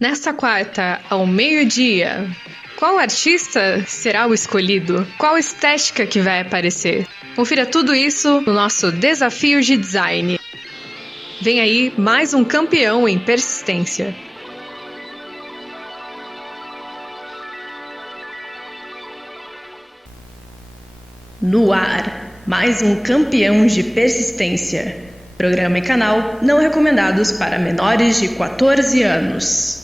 Nesta quarta, ao meio-dia, qual artista será o escolhido? Qual estética que vai aparecer? Confira tudo isso no nosso Desafio de Design. Vem aí mais um campeão em persistência. No ar, mais um campeão de persistência. Programa e canal não recomendados para menores de 14 anos.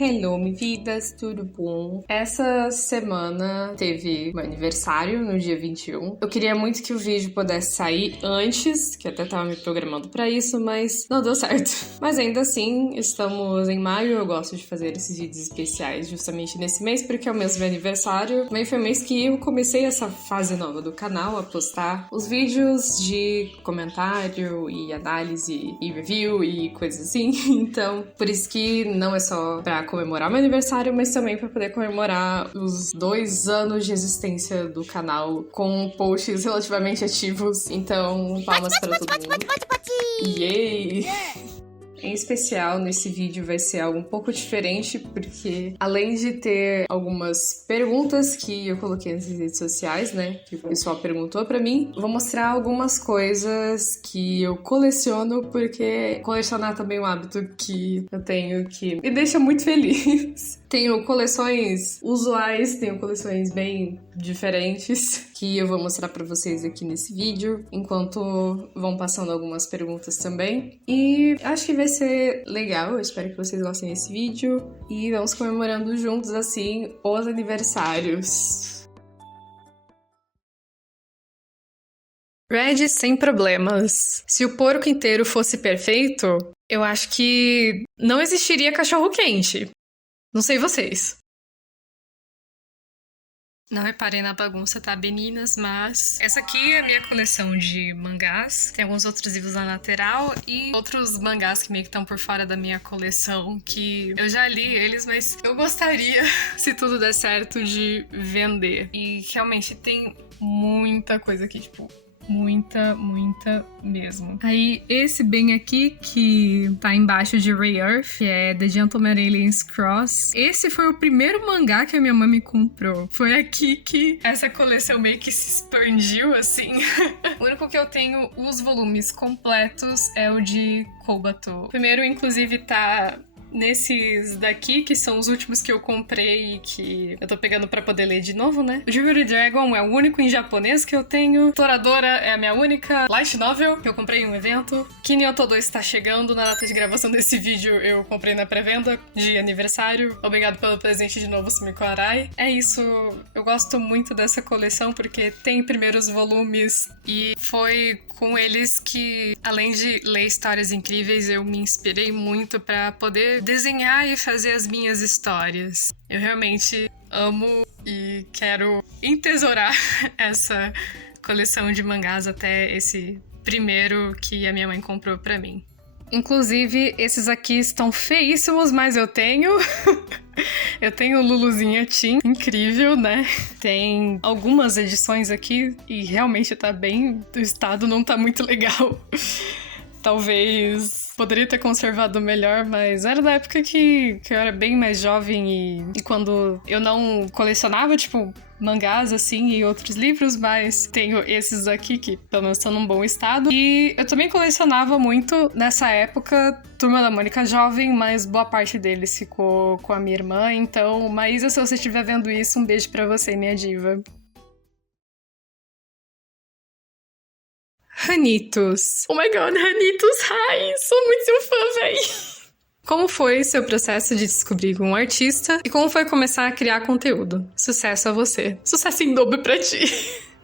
Hello, minhas vidas, tudo bom? Essa semana teve meu aniversário, no dia 21. Eu queria muito que o vídeo pudesse sair antes, que até tava me programando pra isso, mas não deu certo. Mas ainda assim, estamos em maio, eu gosto de fazer esses vídeos especiais justamente nesse mês, porque é o mês do meu aniversário. Também foi o mês que eu comecei essa fase nova do canal, a postar os vídeos de comentário e análise e review e coisas assim. Então, por isso que não é só pra comemorar meu aniversário, mas também para poder comemorar os 2 anos de existência do canal com posts relativamente ativos. Então, palmas para todo mundo. Yay! Em especial, nesse vídeo vai ser algo um pouco diferente, porque além de ter algumas perguntas que eu coloquei nas redes sociais, né, que o pessoal perguntou pra mim, vou mostrar algumas coisas que eu coleciono, porque colecionar também é um hábito que eu tenho que me deixa muito feliz. Tenho coleções usuais, tenho coleções bem diferentes, que eu vou mostrar pra vocês aqui nesse vídeo, enquanto vão passando algumas perguntas também. E acho que vai ser legal, eu espero que vocês gostem desse vídeo. E vamos comemorando juntos, assim, os aniversários. Red sem problemas. Se o porco inteiro fosse perfeito, eu acho que não existiria cachorro-quente. Não sei vocês. Não reparei na bagunça, tá, meninas? Mas essa aqui é a minha coleção de mangás. Tem alguns outros livros na lateral e outros mangás que meio que estão por fora da minha coleção, que eu já li eles, mas eu gostaria, se tudo der certo, de vender. E realmente tem muita coisa aqui, tipo... muita mesmo. Aí, esse bem aqui, que tá embaixo de Ray Earth, que é The Gentleman Aliens Cross. Esse foi o primeiro mangá que a minha mãe me comprou. Foi aqui que essa coleção meio que se expandiu, assim. O único que eu tenho os volumes completos é o de Kobato. O primeiro, inclusive, tá... nesses daqui, que são os últimos que eu comprei e que eu tô pegando pra poder ler de novo, né? O Jewelry Dragon é o único em japonês que eu tenho. Toradora é a minha única light novel que eu comprei em um evento. Kimi Oto está chegando. Na data de gravação desse vídeo eu comprei na pré-venda de aniversário. Obrigado pelo presente de novo, Sumiko Arai. É isso. Eu gosto muito dessa coleção porque tem primeiros volumes e foi com eles que, além de ler histórias incríveis, eu me inspirei muito pra poder desenhar e fazer as minhas histórias. Eu realmente amo e quero entesourar essa coleção de mangás até esse primeiro que a minha mãe comprou pra mim. Inclusive, esses aqui estão feíssimos, mas eu tenho... eu tenho o Luluzinha Teen, incrível, né? Tem algumas edições aqui e realmente tá bem... o estado não tá muito legal. Talvez poderia ter conservado melhor, mas era da época que eu era bem mais jovem e quando eu não colecionava, tipo, mangás, assim, e outros livros, mas tenho esses aqui que pelo menos estão num bom estado. E eu também colecionava muito nessa época Turma da Mônica jovem, mas boa parte deles ficou com a minha irmã. Então, Maísa, se você estiver vendo isso, um beijo pra você, minha diva. Ranitos. Oh my god, Ranitos, ai, sou muito seu fã, véi. Como foi seu processo de descobrir um artista e como foi começar a criar conteúdo? Sucesso a você. Sucesso em dobro pra ti.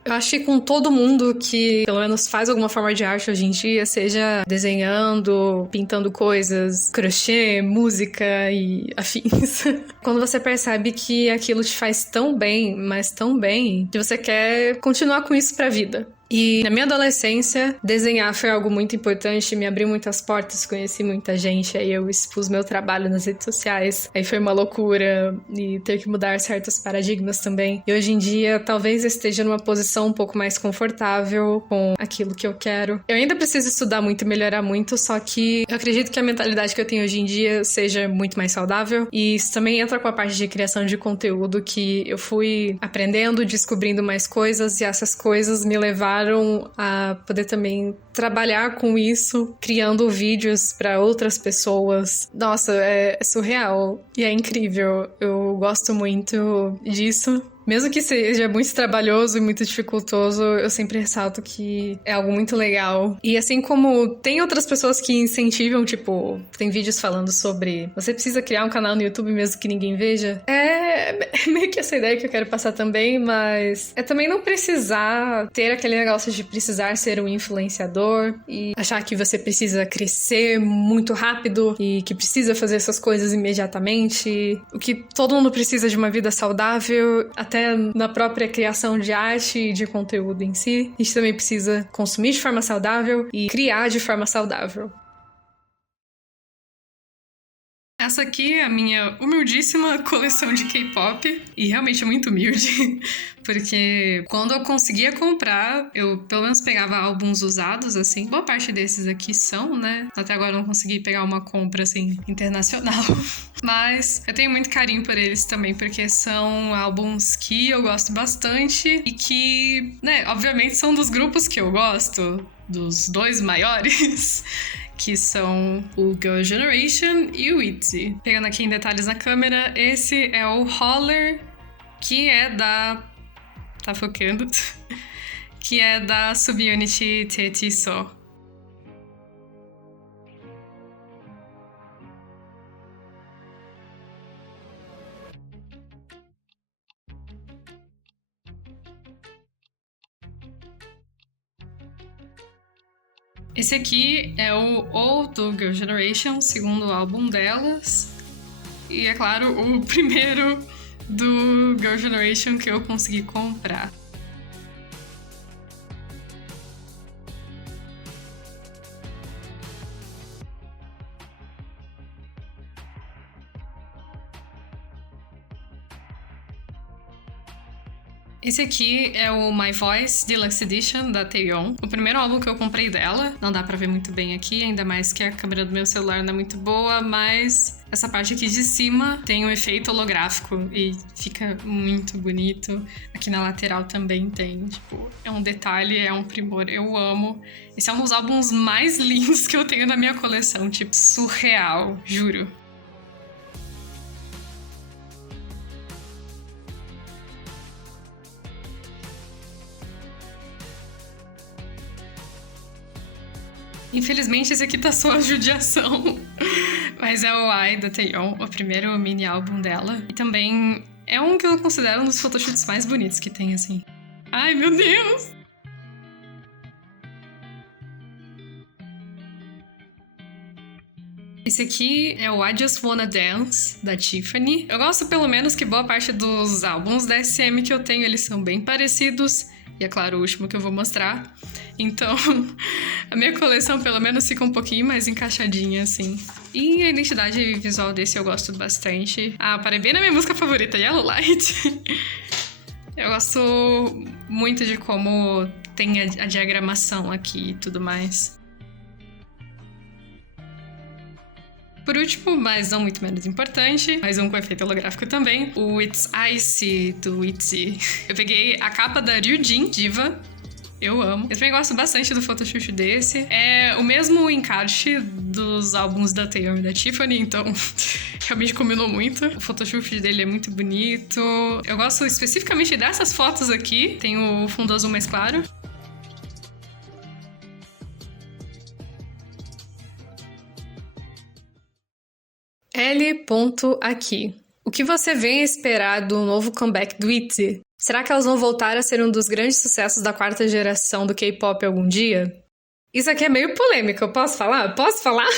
Eu acho que com todo mundo que, pelo menos, faz alguma forma de arte hoje em dia, seja desenhando, pintando coisas, crochê, música e afins. Quando você percebe que aquilo te faz tão bem, mas tão bem, que você quer continuar com isso pra vida. E na minha adolescência, desenhar foi algo muito importante, me abriu muitas portas, conheci muita gente, aí eu expus meu trabalho nas redes sociais, aí foi uma loucura e ter que mudar certos paradigmas também. E hoje em dia, talvez eu esteja numa posição um pouco mais confortável com aquilo que eu quero. Eu ainda preciso estudar muito e melhorar muito, só que eu acredito que a mentalidade que eu tenho hoje em dia seja muito mais saudável, e isso também entra com a parte de criação de conteúdo, que eu fui aprendendo, descobrindo mais coisas, e essas coisas me levaram a poder também trabalhar com isso, criando vídeos para outras pessoas. Nossa, é surreal e é incrível. Eu gosto muito disso. Mesmo que seja muito trabalhoso e muito dificultoso, eu sempre ressalto que é algo muito legal. E assim como tem outras pessoas que incentivam, tipo, tem vídeos falando sobre você precisa criar um canal no YouTube mesmo que ninguém veja. É meio que essa ideia que eu quero passar também, mas é também não precisar ter aquele negócio de precisar ser um influenciador e achar que você precisa crescer muito rápido e que precisa fazer essas coisas imediatamente. O que todo mundo precisa de uma vida saudável, até na própria criação de arte e de conteúdo em si. A gente também precisa consumir de forma saudável e criar de forma saudável. Essa aqui é a minha humildíssima coleção de K-pop, e realmente é muito humilde, porque quando eu conseguia comprar, eu pelo menos pegava álbuns usados, assim. Boa parte desses aqui são, né? Até agora eu não consegui pegar uma compra, assim, internacional. Mas eu tenho muito carinho por eles também, porque são álbuns que eu gosto bastante e que, né, obviamente são dos grupos que eu gosto, dos dois maiores, que são o Girl Generation e o ITZY. Pegando aqui em detalhes na câmera, esse é o Holler, que é da... tá focando? Que é da subunit TTSO. Esse aqui é o do Girl Generation, segundo álbum delas. E, é claro, o primeiro do Girl Generation que eu consegui comprar. Esse aqui é o My Voice Deluxe Edition da Taeyeon. O primeiro álbum que eu comprei dela. Não dá pra ver muito bem aqui, ainda mais que a câmera do meu celular não é muito boa, mas essa parte aqui de cima tem um efeito holográfico e fica muito bonito. Aqui na lateral também tem, tipo, é um detalhe, é um primor, eu amo. Esse é um dos álbuns mais lindos que eu tenho na minha coleção, tipo, surreal, juro. Infelizmente, esse aqui tá só a judiação. Mas é o I da Taeyeon, o primeiro mini álbum dela. E também é um que eu considero um dos photoshoots mais bonitos que tem, assim. Ai, meu Deus! Esse aqui é o I Just Wanna Dance, da Tiffany. Eu gosto pelo menos que boa parte dos álbuns da SM que eu tenho, eles são bem parecidos. E é claro, o último que eu vou mostrar. Então, a minha coleção pelo menos fica um pouquinho mais encaixadinha, assim. E a identidade visual desse eu gosto bastante. Ah, parei bem na minha música favorita, Yellow Light. Eu gosto muito de como tem a diagramação aqui e tudo mais. Por último, mas não muito menos importante, mais um com efeito holográfico também, o It's Ice do ITZY. Eu peguei a capa da Ryujin Diva. Eu amo. Eu também gosto bastante do photoshoot desse. É o mesmo encarte dos álbuns da Taeyeon e da Tiffany, então realmente combinou muito. O photoshoot dele é muito bonito. Eu gosto especificamente dessas fotos aqui. Tem o fundo azul mais claro. L.aqui. O que você vem a esperar do novo comeback do ITZY? Será que elas vão voltar a ser um dos grandes sucessos da quarta geração do K-pop algum dia? Isso aqui é meio polêmico, eu posso falar? Posso falar?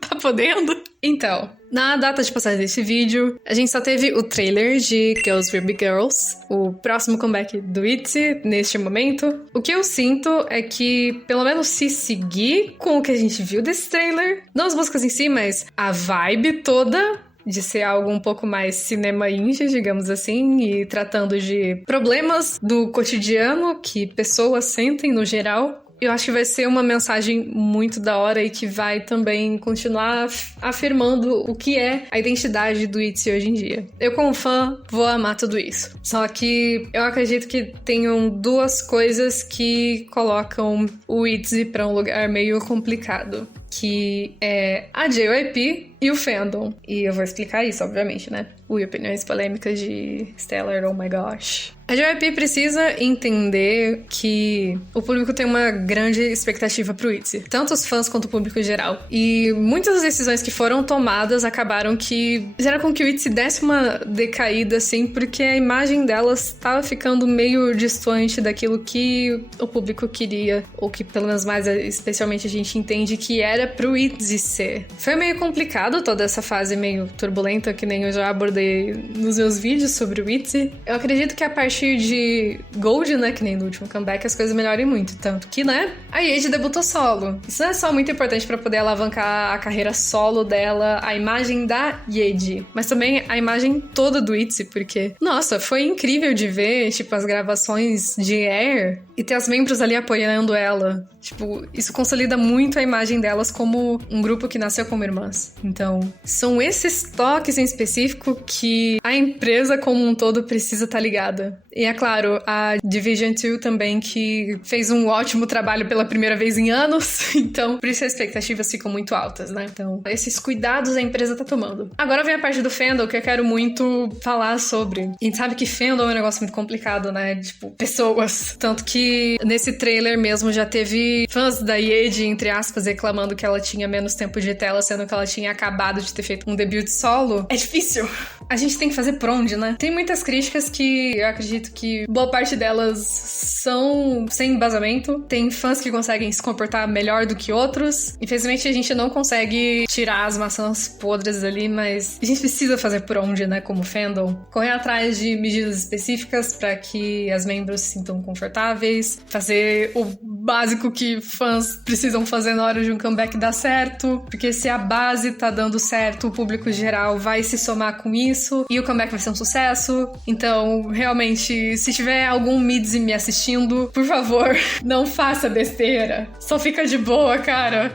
Tá podendo? Então, na data de passagem desse vídeo, a gente só teve o trailer de Girls Will Be Girls, o próximo comeback do ITZY neste momento. O que eu sinto é que, pelo menos se seguir com o que a gente viu desse trailer, não as músicas em si, mas a vibe toda de ser algo um pouco mais cinema indie, digamos assim, e tratando de problemas do cotidiano que pessoas sentem no geral. Eu acho que vai ser uma mensagem muito da hora e que vai também continuar afirmando o que é a identidade do ITZY hoje em dia. Eu, como fã, vou amar tudo isso. Só que eu acredito que tenham duas coisas que colocam o ITZY pra um lugar meio complicado, que é a JYP e o fandom. E eu vou explicar isso, obviamente, né? Ui, opiniões polêmicas de Stellar, oh my gosh. A JYP precisa entender que o público tem uma grande expectativa pro ITZY, tanto os fãs quanto o público em geral. E muitas das decisões que foram tomadas acabaram que fizeram com que o ITZY desse uma decaída, assim, porque a imagem delas estava ficando meio distante daquilo que o público queria, ou que pelo menos mais especialmente a gente entende que era pro ITZY ser. Foi meio complicado toda essa fase meio turbulenta, que nem eu já abordei nos meus vídeos sobre o ITZY. Eu acredito que a partir de Gold, né, que nem no último comeback, as coisas melhorem muito. Tanto que, né, a Yeji debutou solo. Isso não é só muito importante pra poder alavancar a carreira solo dela, a imagem da Yeji, mas também a imagem toda do ITZY, porque, nossa, foi incrível de ver, tipo, as gravações de Air e ter as membros ali apoiando ela. Tipo, isso consolida muito a imagem delas como um grupo que nasceu como irmãs. Então, são esses toques em específico que a empresa como um todo precisa estar ligada. E é claro, a Division 2 também, que fez um ótimo trabalho pela primeira vez em anos. Então, por isso as expectativas ficam muito altas, né? Então, esses cuidados a empresa tá tomando. Agora vem a parte do fandom, que eu quero muito falar sobre. A gente sabe que fandom é um negócio muito complicado, né? Tipo, pessoas. Tanto que nesse trailer mesmo já teve fãs da Yeji, entre aspas, reclamando que ela tinha menos tempo de tela, sendo que ela tinha acabado de ter feito um debut solo. É difícil. A gente tem que fazer por onde, né? Tem muitas críticas que eu acredito que boa parte delas são sem embasamento. Tem fãs que conseguem se comportar melhor do que outros. Infelizmente, a gente não consegue tirar as maçãs podres ali, mas a gente precisa fazer por onde, né? Como fandom. Correr atrás de medidas específicas para que as membros se sintam confortáveis. Fazer o básico que fãs precisam fazer na hora de um comeback dar certo. Porque se a base tá dando certo, o público geral vai se somar com isso. E o comeback vai ser um sucesso. Então, realmente, se tiver algum Midzi me assistindo, por favor, não faça besteira. Só fica de boa, cara.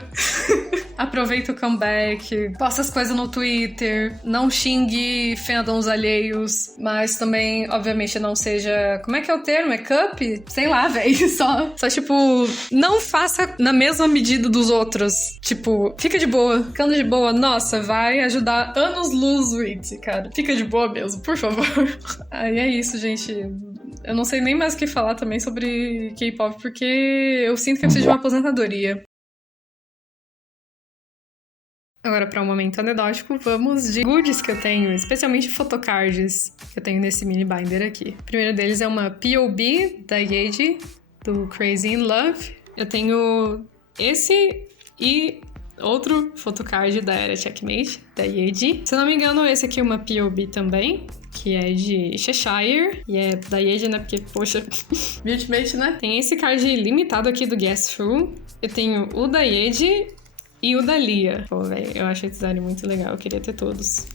Aproveita o comeback, posta as coisas no Twitter, não xingue fandoms alheios, mas também, obviamente, não seja... Como é que é o termo? É cup? Sei lá, véi. Só, tipo, não faça na mesma medida dos outros. Tipo, fica de boa. Ficando de boa, nossa, vai ajudar anos-luz o ITZY, cara. Fica de boa mesmo, por favor. Aí é isso, gente. Eu não sei nem mais o que falar também sobre K-pop, porque eu sinto que eu preciso de uma aposentadoria. Agora, para um momento anedótico, vamos de goodies que eu tenho, especialmente photocards que eu tenho nesse mini binder aqui. O primeiro deles é uma POB da Yeji, do Crazy in Love. Eu tenho esse e outro photocard da era Checkmate, da Yeji. Se eu não me engano, esse aqui é uma POB também, que é de Cheshire, e é da Yeji, né? Porque, poxa, Ultimate, né? Tem esse card limitado aqui do Guess Who. Eu tenho o da Yeji e o da Lia. Pô, velho, eu acho esse design muito legal, eu queria ter todos.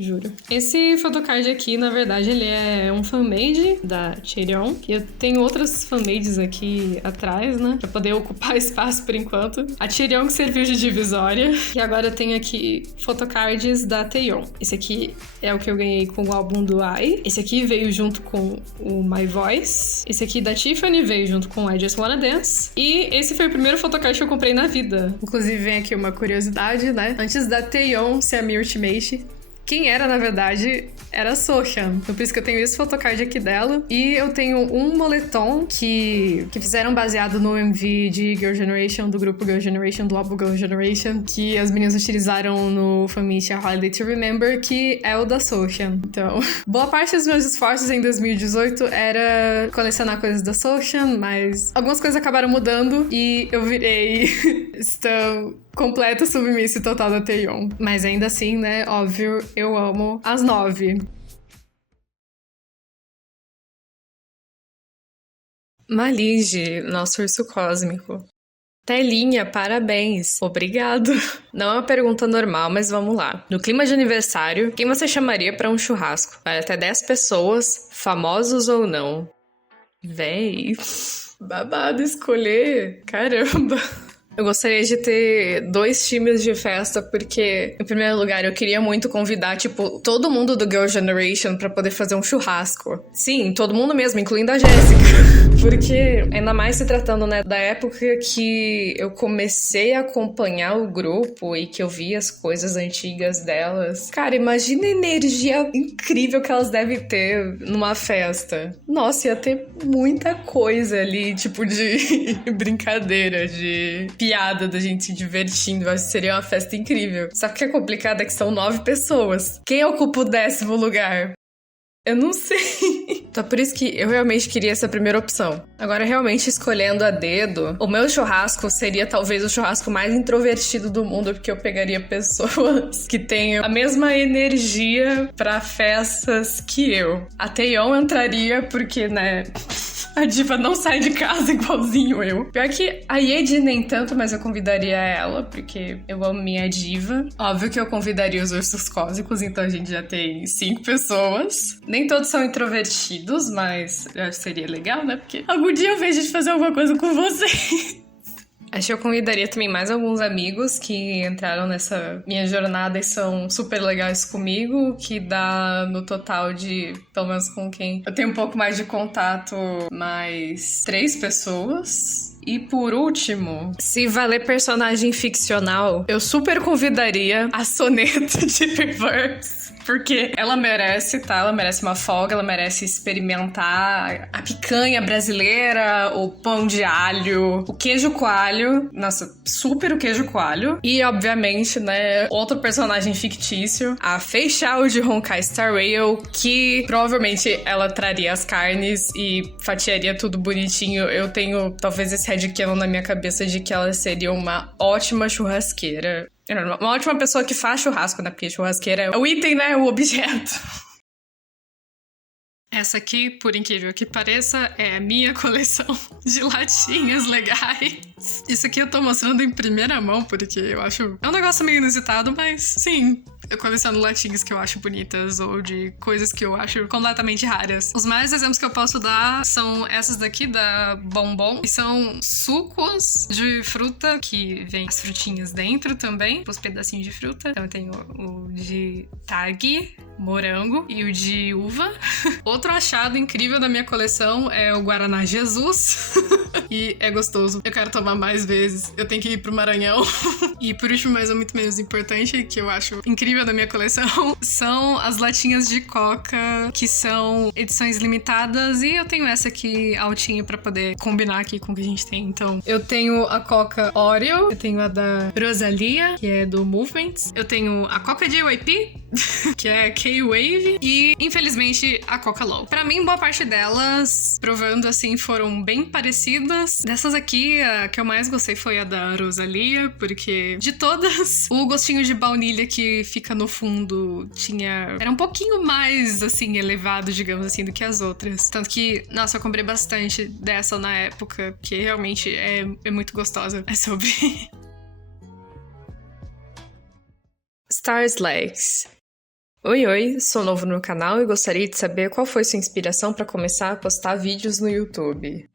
Juro. Esse photocard aqui, na verdade, ele é um fanmade da Chaeryeon. E eu tenho outras fanmades aqui atrás, né? Pra poder ocupar espaço por enquanto. A Chaeryeon que serviu de divisória. E agora eu tenho aqui photocards da Taeyeon. Esse aqui é o que eu ganhei com o álbum do I. Esse aqui veio junto com o My Voice. Esse aqui da Tiffany veio junto com I Just Wanna Dance. E esse foi o primeiro photocard que eu comprei na vida. Inclusive, vem aqui uma curiosidade, né? Antes da Taeyeon ser a minha Ultimate, quem era, na verdade, era a Sohyun. Então, por isso que eu tenho esse photocard aqui dela. E eu tenho um moletom que fizeram baseado no MV de Girl Generation, do grupo Girl Generation, do álbum Girl Generation, que as meninas utilizaram no fanmeet A Holiday to Remember, que é o da Sohyun. Então, boa parte dos meus esforços em 2018 era colecionar coisas da Sohyun, mas algumas coisas acabaram mudando e eu virei stan Completa submissa total da Taeyeon. Mas ainda assim, né, óbvio, eu amo as 9. Malige, nosso urso cósmico. Telinha, parabéns. Obrigado. Não é uma pergunta normal, mas vamos lá. No clima de aniversário, quem você chamaria pra um churrasco? Vai até 10 pessoas, famosos ou não? Véi, babado escolher. Caramba. Eu gostaria de ter 2 times de festa, porque, em primeiro lugar, eu queria muito convidar, tipo, todo mundo do Girl Generation pra poder fazer um churrasco. Sim, todo mundo mesmo, incluindo a Jéssica. Porque, ainda mais se tratando, né, da época que eu comecei a acompanhar o grupo e que eu vi as coisas antigas delas. Cara, imagina a energia incrível que elas devem ter numa festa. Nossa, ia ter muita coisa ali, tipo, de brincadeira, de piada da gente se divertindo. Acho que seria uma festa incrível. Só que o que é complicado é que são 9 pessoas. Quem ocupa o 10º lugar? Eu não sei. Então, por isso que eu realmente queria essa primeira opção. Agora, realmente escolhendo a dedo, o meu churrasco seria talvez o churrasco mais introvertido do mundo, porque eu pegaria pessoas que tenham a mesma energia pra festas que eu. A Taeyeon entraria porque, né, a diva não sai de casa igualzinho eu. Pior que a Yeji nem tanto, mas eu convidaria ela, porque eu amo minha diva. Óbvio que eu convidaria os ursos cósmicos, então a gente já tem 5 pessoas. Nem todos são introvertidos, mas eu acho que seria legal, né? Porque algum dia eu vejo de fazer alguma coisa com você. Acho que eu convidaria também mais alguns amigos que entraram nessa minha jornada e são super legais comigo, que dá no total de, pelo menos com quem eu tenho um pouco mais de contato, mais 3 pessoas. E por último, se valer personagem ficcional, eu super convidaria a Soneta de Reverse. Porque ela merece, tá? Ela merece uma folga, ela merece experimentar a picanha brasileira, o pão de alho, o queijo coalho. Nossa, super o queijo coalho. E, obviamente, né, outro personagem fictício, a Fei Xiao de Honkai Star Rail, que provavelmente ela traria as carnes e fatiaria tudo bonitinho. Eu tenho, talvez, esse headcanon na minha cabeça de que ela seria uma ótima churrasqueira. Uma ótima pessoa que faz churrasco, né? Porque churrasqueira é o item, né? O objeto. Essa aqui, por incrível que pareça, é a minha coleção de latinhas legais. Isso aqui eu tô mostrando em primeira mão, porque eu acho... É um negócio meio inusitado, mas sim... Eu coleciono latinhas que eu acho bonitas ou de coisas que eu acho completamente raras. Os mais exemplos que eu posso dar são essas daqui da Bombom, que são sucos de fruta que vem as frutinhas dentro também, os pedacinhos de fruta. Então eu tenho o de tag, morango e o de uva. Outro achado incrível da minha coleção é o Guaraná Jesus. E é gostoso. Eu quero tomar mais vezes. Eu tenho que ir pro Maranhão. E por último, mas é muito menos importante, que eu acho incrível da minha coleção, são as latinhas de Coca, que são edições limitadas, e eu tenho essa aqui altinha pra poder combinar aqui com o que a gente tem. Então, eu tenho a Coca Oreo, eu tenho a da Rosalia, que é do Movements, eu tenho a Coca JYP, que é K-Wave, e, infelizmente, a Coca Low. Pra mim, boa parte delas, provando assim, foram bem parecidas. Dessas aqui, a que eu mais gostei foi a da Rosalia, porque de todas, o gostinho de baunilha que fica no fundo era um pouquinho mais, assim, elevado, digamos assim, do que as outras. Tanto que, nossa, eu comprei bastante dessa na época, porque realmente é muito gostosa. É sobre... Stars Legs. Oi, sou novo no canal e gostaria de saber qual foi sua inspiração para começar a postar vídeos no YouTube.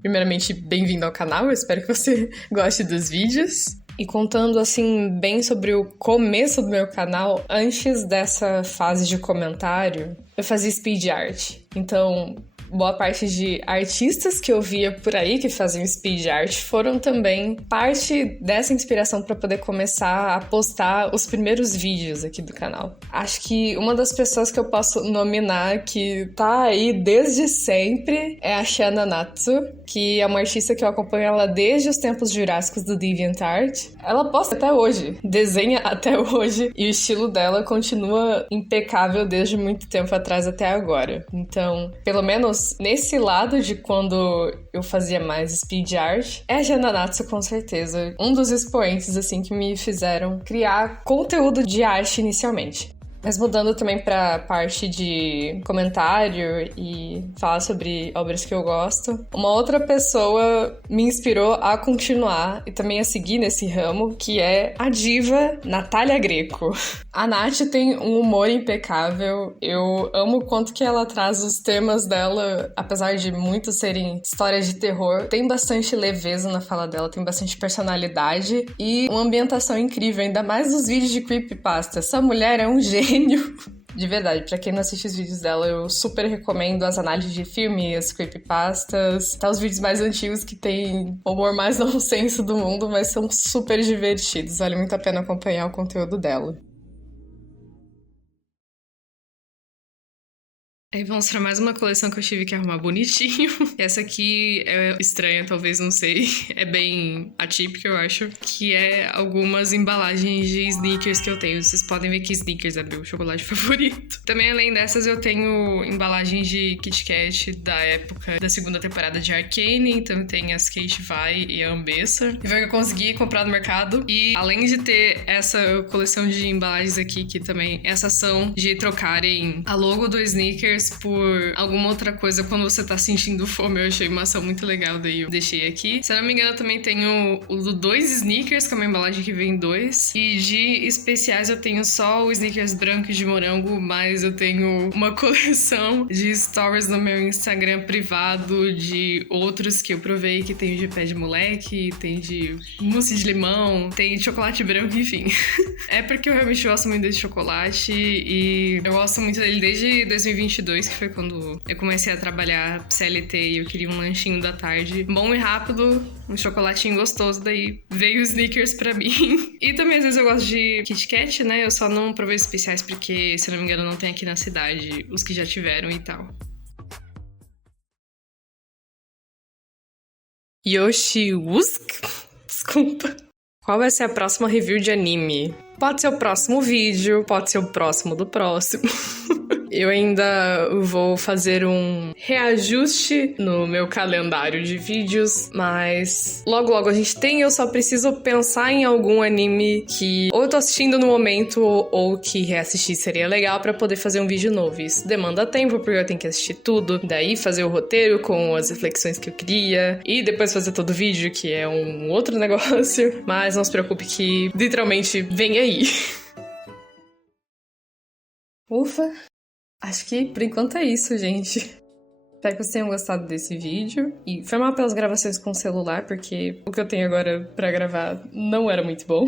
Primeiramente, bem-vindo ao canal, eu espero que você goste dos vídeos. E contando, assim, bem sobre o começo do meu canal, antes dessa fase de comentário, eu fazia speed art. Então, boa parte de artistas que eu via por aí que faziam speed art foram também parte dessa inspiração para poder começar a postar os primeiros vídeos aqui do canal. Acho que uma das pessoas que eu posso nominar que tá aí desde sempre é a Shana Natsu, que é uma artista que eu acompanho ela desde os tempos jurássicos do DeviantArt. Ela posta até hoje, desenha até hoje, e o estilo dela continua impecável desde muito tempo atrás até agora. Então, pelo menos menos nesse lado de quando eu fazia mais speed art, é a Jananatsu, com certeza. Um dos expoentes, assim, que me fizeram criar conteúdo de arte inicialmente. Mas mudando também pra parte de comentário e falar sobre obras que eu gosto, uma outra pessoa me inspirou a continuar e também a seguir nesse ramo, que é a diva Natália Greco. A Nath tem um humor impecável, eu amo o quanto que ela traz os temas dela, apesar de muitos serem histórias de terror, tem bastante leveza na fala dela, tem bastante personalidade e uma ambientação incrível, ainda mais nos vídeos de creepypasta. Essa mulher é um gênio. De verdade, pra quem não assiste os vídeos dela, eu super recomendo as análises de filme, as creepypastas, até os vídeos mais antigos que tem o humor mais nonsense do mundo, mas são super divertidos, vale muito a pena acompanhar o conteúdo dela. Aí vamos pra mais uma coleção que eu tive que arrumar bonitinho. Essa aqui é estranha, talvez, não sei. É bem atípica, eu acho. Que é algumas embalagens de sneakers que eu tenho. Vocês podem ver que sneakers é meu chocolate favorito. Também, além dessas, eu tenho embalagens de Kit Kat da época da segunda temporada de Arcane. Então tem as Kate Vai e a Ambessa. E foi o que eu consegui comprar no mercado. E além de ter essa coleção de embalagens aqui, que também essa ação de trocarem a logo do sneakers por alguma outra coisa quando você tá sentindo fome, eu achei uma ação muito legal, daí eu deixei aqui. Se eu não me engano, eu também tenho o do 2 sneakers, que é uma embalagem que vem 2. E de especiais eu tenho só o sneakers branco de morango, mas eu tenho uma coleção de stories no meu Instagram privado de outros que eu provei, que tem de pé de moleque, tem de mousse de limão, tem de chocolate branco, enfim. É porque eu realmente gosto muito desse chocolate e eu gosto muito dele desde 2022, que foi quando eu comecei a trabalhar CLT e eu queria um lanchinho da tarde bom e rápido, um chocolatinho gostoso, daí veio os sneakers pra mim. E também às vezes eu gosto de Kit Kat, né? Eu só não provei especiais porque, se não me engano, não tem aqui na cidade os que já tiveram e tal. Yoshiusk? Desculpa. Qual vai ser a próxima review de anime? Pode ser o próximo vídeo, pode ser o próximo do próximo. Eu ainda vou fazer um reajuste no meu calendário de vídeos, mas logo a gente tem, eu só preciso pensar em algum anime que ou eu tô assistindo no momento ou que reassistir seria legal pra poder fazer um vídeo novo. Isso demanda tempo, porque eu tenho que assistir tudo, daí fazer o roteiro com as reflexões que eu queria e depois fazer todo o vídeo, que é um outro negócio. Mas não se preocupe que literalmente vem aí. Ufa! Acho que por enquanto é isso, gente. Espero que vocês tenham gostado desse vídeo. E foi mal pelas gravações com o celular, porque o que eu tenho agora pra gravar não era muito bom.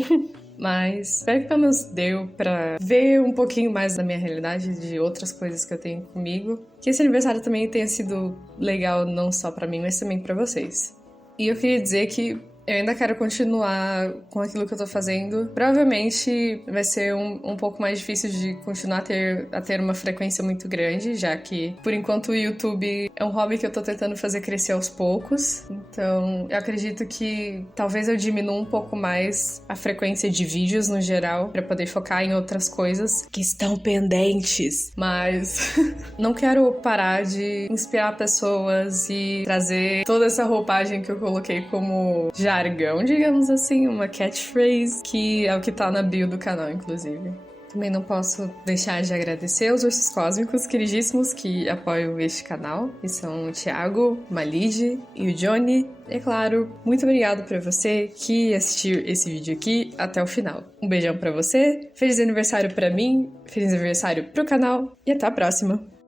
Mas espero que pelo menos deu pra ver um pouquinho mais da minha realidade, de outras coisas que eu tenho comigo. Que esse aniversário também tenha sido legal, não só pra mim, mas também pra vocês. E eu queria dizer que eu ainda quero continuar com aquilo que eu tô fazendo. Provavelmente vai ser um pouco mais difícil de continuar a ter uma frequência muito grande, já que, por enquanto, o YouTube é um hobby que eu tô tentando fazer crescer aos poucos. Então, eu acredito que talvez eu diminua um pouco mais a frequência de vídeos no geral, pra poder focar em outras coisas que estão pendentes. Mas não quero parar de inspirar pessoas e trazer toda essa roupagem que eu coloquei como jargão, digamos assim, uma catchphrase, que é o que tá na bio do canal, inclusive. Também não posso deixar de agradecer aos ursos cósmicos queridíssimos que apoiam este canal, que são o Thiago, Malide e o Johnny. E claro, muito obrigado pra você que assistiu esse vídeo aqui até o final. Um beijão pra você, feliz aniversário pra mim, feliz aniversário pro canal e até a próxima!